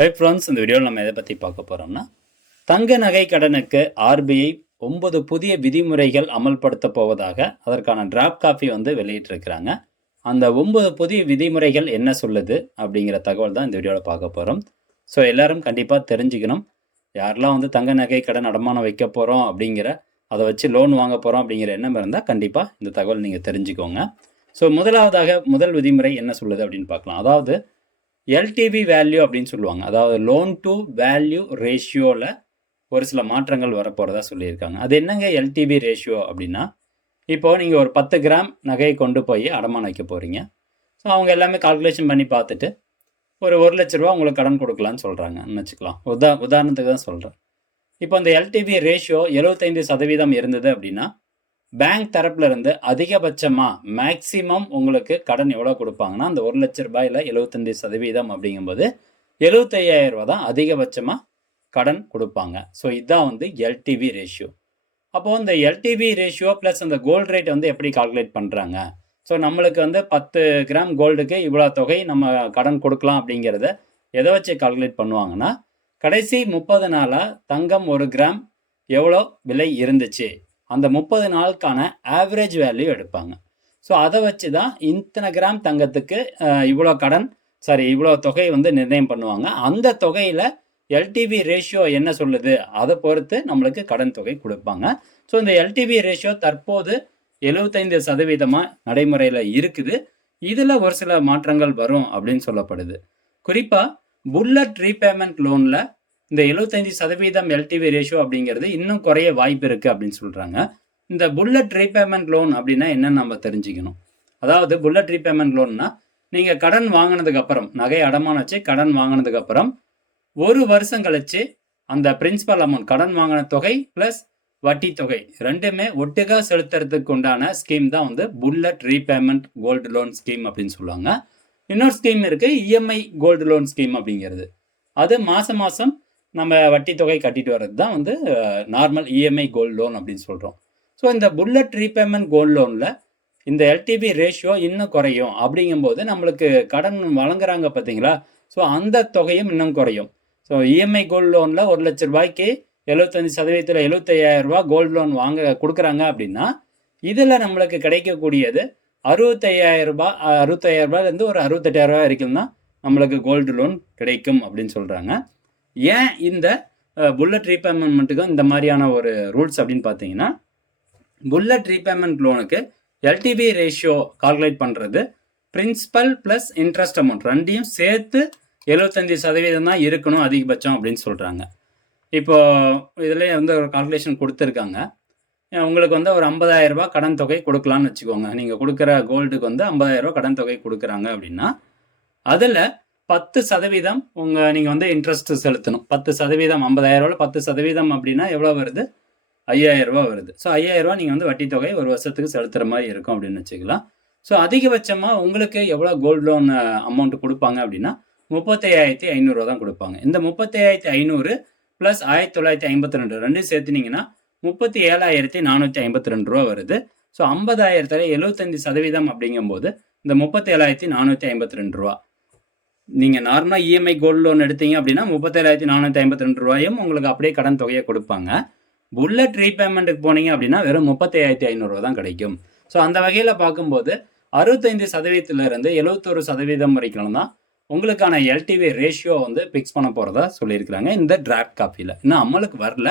Hi friends, இந்த வீடியோவில் நம்ம எதை பற்றி பார்க்க போகிறோம்னா, தங்க நகை கடனுக்கு ஆர்பிஐ 9 புதிய விதிமுறைகள் அமல்படுத்த போவதாக அதற்கான டிராஃப்ட் காப்பி வந்து வெளியிட்டிருக்கிறாங்க. அந்த 9 புதிய விதிமுறைகள் என்ன சொல்லுது அப்படிங்கிற தகவல் தான் இந்த வீடியோவில் பார்க்க போகிறோம். ஸோ எல்லாரும் கண்டிப்பாக தெரிஞ்சுக்கணும். யாரெல்லாம் வந்து தங்க நகை கடன் அடமானம் வைக்க போகிறோம் அப்படிங்கிற, அதை வச்சு லோன் வாங்க போகிறோம் அப்படிங்கிற எண்ணம் இருந்தால் கண்டிப்பாக இந்த தகவல் நீங்கள் தெரிஞ்சுக்கோங்க. ஸோ முதல் விதிமுறை என்ன சொல்லுது அப்படின்னு பார்க்கலாம். அதாவது எல்டிவி வேல்யூ அப்படின்னு சொல்லுவாங்க. அதாவது லோன் டு வேல்யூ ரேஷியோவில் ஒரு சில மாற்றங்கள் வரப்போகிறதா சொல்லியிருக்காங்க. அது என்னங்க எல்டிவி ரேஷியோ அப்படின்னா, இப்போது நீங்கள் ஒரு 10 கிராம் நகையை கொண்டு போய் அடமானம் வைக்க போகிறீங்க. ஸோ அவங்க எல்லாமே கால்குலேஷன் பண்ணி பார்த்துட்டு ஒரு 1 லட்ச ரூபா உங்களுக்கு கடன் கொடுக்கலான்னு சொல்கிறாங்கன்னு வச்சுக்கலாம். உதாரணத்துக்கு தான் சொல்கிறேன். இப்போ அந்த எல்டிவி ரேஷியோ 75% இருந்தது அப்படின்னா, பேங்க் தரப்புல இருந்து அதிகபட்சமாக மேக்சிமம் உங்களுக்கு கடன் எவ்வளோ கொடுப்பாங்கன்னா, அந்த 1 லட்ச ரூபாயில் 75% அப்படிங்கும்போது 75,000 ரூபா தான் அதிகபட்சமாக கடன் கொடுப்பாங்க. ஸோ இதுதான் வந்து எல்டிவி ரேஷியோ. அப்போது இந்த எல்டிவி ரேஷியோ ப்ளஸ் அந்த கோல்டு ரேட் வந்து எப்படி கால்குலேட் பண்ணுறாங்க? ஸோ நம்மளுக்கு வந்து 10 கிராம் கோல்டுக்கு இவ்வளோ தொகை நம்ம கடன் கொடுக்கலாம் அப்படிங்கிறத எதை வச்சு கால்குலேட் பண்ணுவாங்கன்னா, கடைசி 30 நாளாக தங்கம் 1 கிராம் எவ்வளோ விலை இருந்துச்சு, அந்த 30 நாளுக்கான ஆவரேஜ் வேல்யூ எடுப்பாங்க. ஸோ அதை வச்சு தான் இத்தனை கிராம் தங்கத்துக்கு இவ்வளோ தொகை வந்து நிர்ணயம் பண்ணுவாங்க. அந்த தொகையில் எல்டிவி ரேஷியோ என்ன சொல்லுது அதை பொறுத்து நம்மளுக்கு கடன் தொகை கொடுப்பாங்க. ஸோ இந்த எல்டிவி ரேஷியோ தற்போது 75% நடைமுறையில் இருக்குது. இதில் ஒரு சில மாற்றங்கள் வரும் அப்படின்னு சொல்லப்படுது. குறிப்பாக புல்லட் ரீபேமெண்ட் லோனில் இந்த 75% எல்டிவி ரேஷியோ அப்படிங்கிறது இன்னும் குறைய வாய்ப்பு இருக்குது அப்படின்னு சொல்கிறாங்க. இந்த புல்லட் ரீபேமெண்ட் லோன் அப்படின்னா என்னன்னு நம்ம தெரிஞ்சுக்கணும். அதாவது புல்லட் ரீபேமெண்ட் லோன்னா, நீங்கள் கடன் வாங்கினதுக்கப்புறம், நகை அடமானம் வச்சு கடன் வாங்கினதுக்கப்புறம் 1 வருஷம் கழிச்சு அந்த பிரின்சிபல் அமௌண்ட், கடன் வாங்கின தொகை ப்ளஸ் வட்டி தொகை ரெண்டுமே ஒட்டுக்கா செலுத்துறதுக்கு உண்டான ஸ்கீம் தான் வந்து bullet repayment gold loan scheme அப்படின்னு சொல்லுவாங்க. இன்னொரு ஸ்கீம் இருக்குது, இஎம்ஐ கோல்டு லோன் ஸ்கீம் அப்படிங்கிறது. அது மாதம் மாதம் நம்ம வட்டி தொகை கட்டிட்டு வர்றது தான் வந்து நார்மல் இஎம்ஐ கோல்டு லோன் அப்படின்னு சொல்கிறோம். ஸோ இந்த புல்லட் ரீபேமெண்ட் கோல்டு லோனில் இந்த எல்டிவி ரேஷியோ இன்னும் குறையும். அப்படிங்கும்போது நம்மளுக்கு கடன் வழங்குறாங்க பார்த்தீங்களா, ஸோ அந்த தொகையும் இன்னும் குறையும். ஸோ இஎம்ஐ கோல்டு லோனில் 1 லட்ச ரூபாய்க்கு 75% 75,000 ரூபா கோல்டு லோன் கொடுக்குறாங்க அப்படின்னா, இதில் நம்மளுக்கு கிடைக்கக்கூடியது 65,000 ரூபாய், 65,000 ரூபாயிலேருந்து ஒரு 68,000 ரூபாய் வரைக்கும் தான் நம்மளுக்கு கோல்டு லோன் கிடைக்கும் அப்படின்னு சொல்கிறாங்க. ஏன் இந்த புல்லட் ரீபேமெண்ட்டுக்கும் இந்த மாதிரியான ஒரு ரூல்ஸ் அப்படின்னு பார்த்தீங்கன்னா, புல்லட் ரீபேமெண்ட் லோனுக்கு எல்டிவி ரேஷியோ கால்குலேட் பண்ணுறது பிரின்சிபல் ப்ளஸ் இன்ட்ரெஸ்ட் அமௌண்ட் ரெண்டையும் சேர்த்து 75% தான் இருக்கணும் அதிகபட்சம் அப்படின்னு சொல்கிறாங்க. இப்போது இதில் வந்து ஒரு கால்குலேஷன் கொடுத்துருக்காங்க. உங்களுக்கு வந்து ஒரு 50,000 ரூபாய் கடன் தொகை கொடுக்கலான்னு வச்சுக்கோங்க. நீங்கள் கொடுக்குற கோல்டுக்கு வந்து 50,000 ரூபாய் கடன் தொகை கொடுக்குறாங்க அப்படின்னா, அதில் 10% நீங்கள் வந்து இன்ட்ரெஸ்ட் செலுத்தணும். 10%, 50,000 ரூபாயில் 10% அப்படின்னா எவ்வளோ வருது? 5,000 ரூபா வருது. ஸோ 5,000 ரூபா நீங்கள் வந்து வட்டி தொகை ஒரு வருஷத்துக்கு செலுத்துகிற மாதிரி இருக்கும் அப்படின்னு வச்சுக்கலாம். ஸோ அதிகபட்சமாக உங்களுக்கு எவ்வளோ கோல்டு லோன் அமௌண்ட் கொடுப்பாங்க அப்படின்னா 35,500 ரூபா தான் கொடுப்பாங்க. இந்த 35,500 ப்ளஸ் 1952 ரெண்டும் சேர்த்துனீங்கன்னா 37,452 ரூபா வருது. ஸோ 50,000 75% அப்படிங்கும்போது இந்த 37,452 ரூபா. நீங்கள் நார்மலாக இஎம்ஐ கோல்டு லோன் எடுத்தீங்க அப்படின்னா 37,452 ரூபாயும் உங்களுக்கு அப்படியே கடன் தொகையை கொடுப்பாங்க. புல்லட் ரீபேமெண்ட்டுக்கு போனீங்க அப்படின்னா வெறும் 35,500 ரூபா தான் கிடைக்கும். ஸோ அந்த வகையில் பார்க்கும்போது 65%-இருந்து 71% வரைக்கும் தான் உங்களுக்கான எல்டிவி ரேஷியோ வந்து ஃபிக்ஸ் பண்ண போகிறதா சொல்லியிருக்கிறாங்க இந்த டிராஃப்ட் காப்பியில். இன்னும் அமலுக்கு வரல.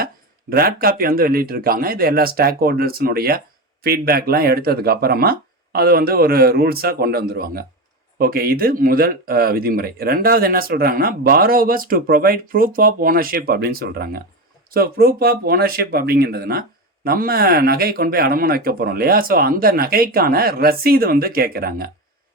டிராஃப்ட் காப்பி வந்து வெளியிட்டிருக்காங்க. இது எல்லா ஸ்டாக் ஹோல்டர்ஸினுடைய ஃபீட்பேக்லாம் எடுத்ததுக்கு அப்புறமா அது வந்து ஒரு ரூல்ஸாக கொண்டு வந்துடுவாங்க. ஓகே, இது முதல் விதிமுறை. ரெண்டாவது என்ன சொல்கிறாங்கன்னா, borrowers to provide proof of ownership அப்படின்னு சொல்கிறாங்க. ஸோ ப்ரூஃப் ஆஃப் ஓனர்ஷிப் அப்படிங்கிறதுனா, நம்ம நகை கொண்டு போய் அடமானம் வைக்க போகிறோம் இல்லையா, ஸோ அந்த நகைக்கான ரசீது வந்து கேட்குறாங்க.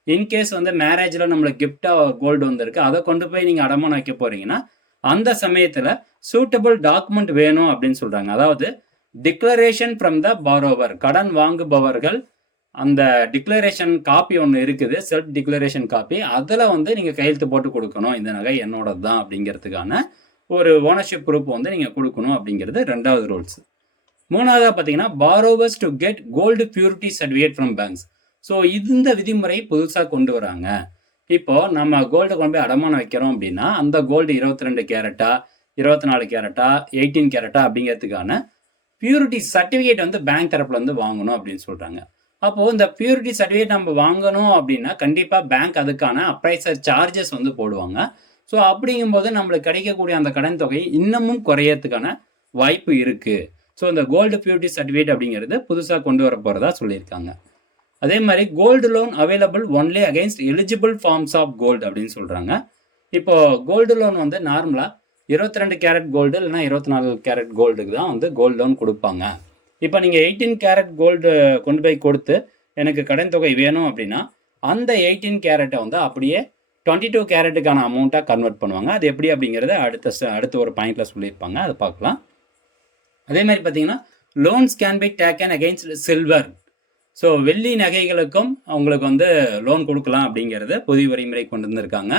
இன்கேஸ் வந்து மேரேஜில் நம்மளுக்கு கிஃப்டாக கோல்டு வந்திருக்கு, அதை கொண்டு போய் நீங்கள் அடமானம் வைக்க போகிறீங்கன்னா அந்த சமயத்தில் சூட்டபிள் டாக்குமெண்ட் வேணும் அப்படின்னு சொல்கிறாங்க. அதாவது டிக்ளரேஷன் ஃப்ரம் த பாரோவர், கடன் வாங்குபவர்கள் அந்த டிக்ளரேஷன் காப்பி ஒன்று இருக்குது, செல்ஃப் டிக்ளரேஷன் காப்பி, அதில் வந்து நீங்கள் கையெழுத்து போட்டு கொடுக்கணும், இந்த நகை என்னோடது தான் அப்படிங்கிறதுக்கான ஒரு ஓனர்ஷிப் ப்ரூஃப் வந்து நீங்கள் கொடுக்கணும் அப்படிங்கிறது ரெண்டாவது ரூல்ஸ். மூணாவதாக பார்த்தீங்கன்னா, borrowers to get gold purity certificate from banks. So இந்த விதிமுறை புதுசாக கொண்டு வராங்க. இப்போ நம்ம கோல்டு கொண்டு போய் அடமானம் வைக்கிறோம் அப்படின்னா, அந்த கோல்டு 22 கேரட்டா, 24 கேரட்டா, 18 கேரட்டா அப்படிங்கிறதுக்கான பியூரிட்டி சர்டிஃபிகேட் வந்து பேங்க் தரப்புல இருந்து வாங்கணும் அப்படின்னு சொல்றாங்க. அப்போ இந்த பியூரிட்டி சர்டிஃபிகேட் நம்ம வாங்கணும் அப்படின்னா, கண்டிப்பா பேங்க் அதுக்கான அப்ரைசர் சார்ஜஸ் வந்து போடுவாங்க. ஸோ அப்படிங்கும்போது நம்மளுக்கு கிடைக்கக்கூடிய அந்த கடன் தொகை இன்னமும் குறையறதுக்கான வாய்ப்பு இருக்கு. ஸோ இந்த கோல்டு பியூரிட்டி சர்டிஃபிகேட் அப்படிங்கிறது புதுசா கொண்டு வர போறதா சொல்லியிருக்காங்க. அதே மாதிரி gold loan available only against eligible forms of gold அப்படின்னு சொல்றாங்க. இப்போ கோல்டு லோன் வந்து நார்மலா 22 கேரட் கோல்டு இல்லைனா 24 கேரட் கோல்டுக்கு தான் வந்து கோல்டு லோன் கொடுப்பாங்க. இப்போ நீங்கள் 18 கேரட் கோல்டு கொண்டு போய் கொடுத்து எனக்கு கடன் தொகை வேணும் அப்படின்னா அந்த 18 கேரட்டை வந்து அப்படியே 22 கேரட்டுக்கான அமௌண்ட்டாக கன்வெர்ட் பண்ணுவாங்க. அது எப்படி அப்படிங்கிறத அடுத்த ஒரு பாயிண்டில் சொல்லியிருப்பாங்க, அதை பார்க்கலாம். அதே மாதிரி பார்த்தீங்கன்னா loans can be taken against silver. So வெள்ளி நகைகளுக்கும் அவங்களுக்கு வந்து லோன் கொடுக்கலாம் அப்படிங்கிறது புதிய வழிமுறை கொண்டு வந்திருக்காங்க.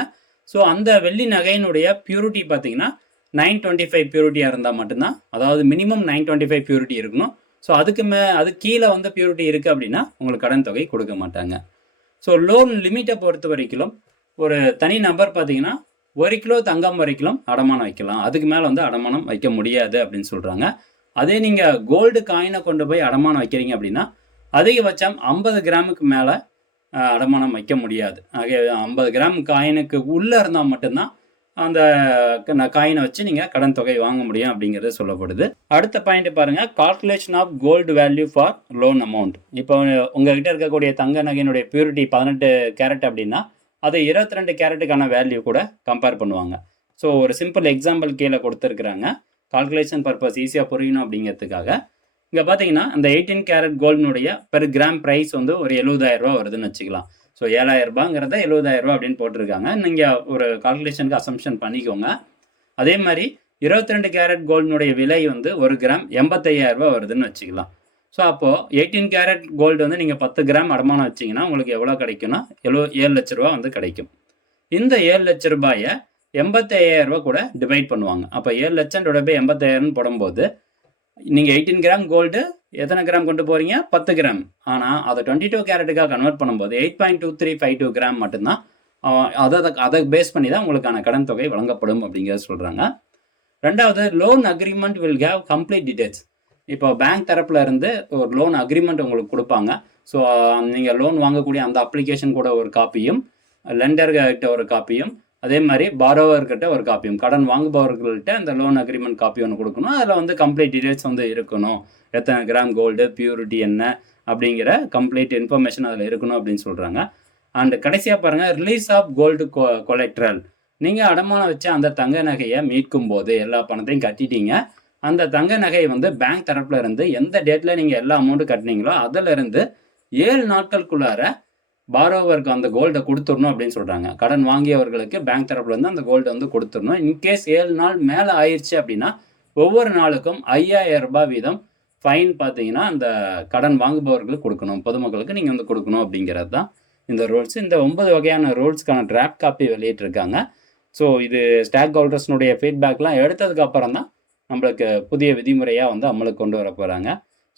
ஸோ அந்த வெள்ளி நகையினுடைய பியூரிட்டி பார்த்தீங்கன்னா 925 பியூரிட்டியாக இருந்தால் மட்டும்தான், அதாவது மினிமம் 925 பியூரிட்டி இருக்கணும். ஸோ அது கீழே வந்து பியூரிட்டி இருக்குது அப்படின்னா உங்களுக்கு கடன் தொகை கொடுக்க மாட்டாங்க. ஸோ லோன் லிமிட்டை பொறுத்த வரைக்கும் ஒரு தனி நபர் பார்த்தீங்கன்னா 1 கிலோ தங்கம் வரைக்கும் அடமானம் வைக்கலாம். அதுக்கு மேலே வந்து அடமானம் வைக்க முடியாது அப்படின்னு சொல்கிறாங்க. அதே நீங்கள் கோல்டு காயினை கொண்டு போய் அடமானம் வைக்கிறீங்க அப்படின்னா அதிகபட்சம் 50 கிராமுக்கு மேலே அடமானம் வைக்க முடியாது. ஆக 50 கிராம் காயினுக்கு உள்ளே இருந்தால் மட்டும்தான் அந்த காயினை வச்சு நீங்கள் கடன் தொகை வாங்க முடியும் அப்படிங்கிறது சொல்லப்படுது. அடுத்த பாயிண்ட் பாருங்கள், calculation of gold value for loan amount. இப்போ உங்ககிட்ட இருக்கக்கூடிய தங்க நகையினுடைய பியூரிட்டி 18 கேரட் அப்படின்னா அது 22 கேரட்டுக்கான வேல்யூ கூட கம்பேர் பண்ணுவாங்க. ஸோ ஒரு சிம்பிள் எக்ஸாம்பிள் கீழே கொடுத்துருக்குறாங்க, கால்குலேஷன் பர்பஸ் ஈஸியாக புரியணும் அப்படிங்கிறதுக்காக. இங்கே பார்த்தீங்கன்னா அந்த 18 கேரட் கோல்டுனுடைய பெர் கிராம் ப்ரைஸ் வந்து ஒரு 70,000 ரூபா வருதுன்னு வச்சுக்கலாம். ஸோ 7,000 ரூபாங்கிறத 70,000 ரூபா அப்படின்னு போட்டிருக்காங்க. நீங்கள் ஒரு கால்குலேஷனுக்கு அசம்ஷன் பண்ணிக்கோங்க. அதே மாதிரி 22 கேரட் கோல்டுனுடைய விலை வந்து ஒரு கிராம் 85,000 ரூபா வருதுன்னு வச்சுக்கலாம். ஸோ அப்போது 18 கேரட் கோல்டு வந்து நீங்கள் 10 கிராம் அடமானம் வச்சிங்கன்னா உங்களுக்கு எவ்வளோ கிடைக்கும்னா 7 லட்ச ரூபா வந்து கிடைக்கும். இந்த 7 லட்ச ரூபாயை 85,000 ரூபா கூட டிவைட் பண்ணுவாங்க. அப்போ 7 லட்சம் டிவைட் பை 85,000 போடும்போது நீங்கள் 18 கிராம் கோல்டு எத்தனை கிராம் கொண்டு போகிறீங்க? 10 கிராம். ஆனால் அதை 22 கேரட்டுக்காக கன்வெர்ட் பண்ணும்போது 8.2352 கிராம் மட்டும்தான். அதை பேஸ் பண்ணி தான் உங்களுக்கான கடன் தொகை வழங்கப்படும் அப்படிங்கிறத சொல்கிறாங்க. ரெண்டாவது, loan agreement will have complete details. இப்போ பேங்க் தரப்புல இருந்து ஒரு லோன் அக்ரிமெண்ட் உங்களுக்கு கொடுப்பாங்க. ஸோ நீங்கள் லோன் வாங்கக்கூடிய அந்த அப்ளிகேஷன் கூட ஒரு காப்பியும், லெண்டர்கிட்ட ஒரு காப்பியும், அதே மாதிரி பாரோவர்கிட்ட ஒரு காப்பியும், கடன் வாங்குபவர்கள்ட்ட அந்த லோன் அக்ரிமெண்ட் காப்பி ஒன்று கொடுக்கணும். அதில் வந்து கம்ப்ளீட் டீடைல்ஸ் வந்து இருக்கணும். எத்தனை கிராம் கோல்டு, பியூரிட்டி என்ன அப்படிங்கிற கம்ப்ளீட் இன்ஃபர்மேஷன் அதில் இருக்கணும் அப்படின்னு சொல்கிறாங்க. அண்ட் கடைசியாக பாருங்கள், ரிலீஸ் ஆஃப் கோல்டு கொலெக்ட்ரல். நீங்கள் அடமானம் வச்ச அந்த தங்க நகையை மீட்கும் போது எல்லா பணத்தையும் கட்டிட்டீங்க. அந்த தங்க நகையை வந்து பேங்க் தரப்புல இருந்து எந்த டேட்டில் நீங்கள் எல்லா அமௌண்ட்டு கட்டினீங்களோ அதிலிருந்து 7 நாட்களுக்குள்ளார பாரோவருக்கு அந்த கோல்டை கொடுத்துடணும் அப்படின்னு சொல்கிறாங்க. கடன் வாங்கியவர்களுக்கு பேங்க் தரப்புலேருந்து அந்த கோல்டை வந்து கொடுத்துடணும். இன்கேஸ் 7 நாள் மேலே ஆயிடுச்சு அப்படின்னா ஒவ்வொரு நாளுக்கும் 5,000 ரூபாய் வீதம் ஃபைன் பார்த்தீங்கன்னா அந்த கடன் வாங்குபவர்களுக்கு கொடுக்கணும், பொதுமக்களுக்கு நீங்கள் வந்து கொடுக்கணும் அப்படிங்கிறது தான் இந்த ரூல்ஸ். இந்த 9 வகையான ரூல்ஸ்க்கான டிராஃப்ட் காப்பி வெளியிட்டிருக்காங்க. ஸோ இது ஸ்டாக் ஹோல்டர்ஸ்னுடைய ஃபீட்பேக்லாம் எடுத்ததுக்கு அப்புறம் தான் நம்மளுக்கு புதிய விதிமுறையாக வந்து அமலுக்கு கொண்டு வர போகிறாங்க.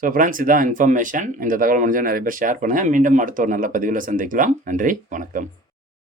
ஸோ ஃப்ரெண்ட்ஸ், இதான் இன்ஃபர்மேஷன். இந்த தகவல் முடிஞ்சால் நிறைய பேர் ஷேர் பண்ணுங்கள். மீண்டும் அடுத்த ஒரு நல்ல பதிவில் சந்திக்கலாம். நன்றி, வணக்கம்.